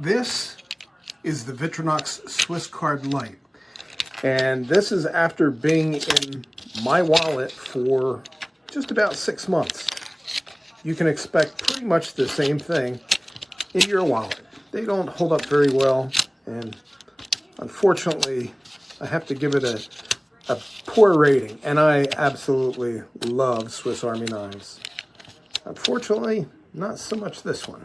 This is the Victorinox Swiss Card Lite, and this is after being in my wallet for just about 6 months. You can expect pretty much the same thing in your wallet. They don't hold up very well, and unfortunately I have to give it a poor rating, and I absolutely love Swiss Army knives. Unfortunately, not so much this one.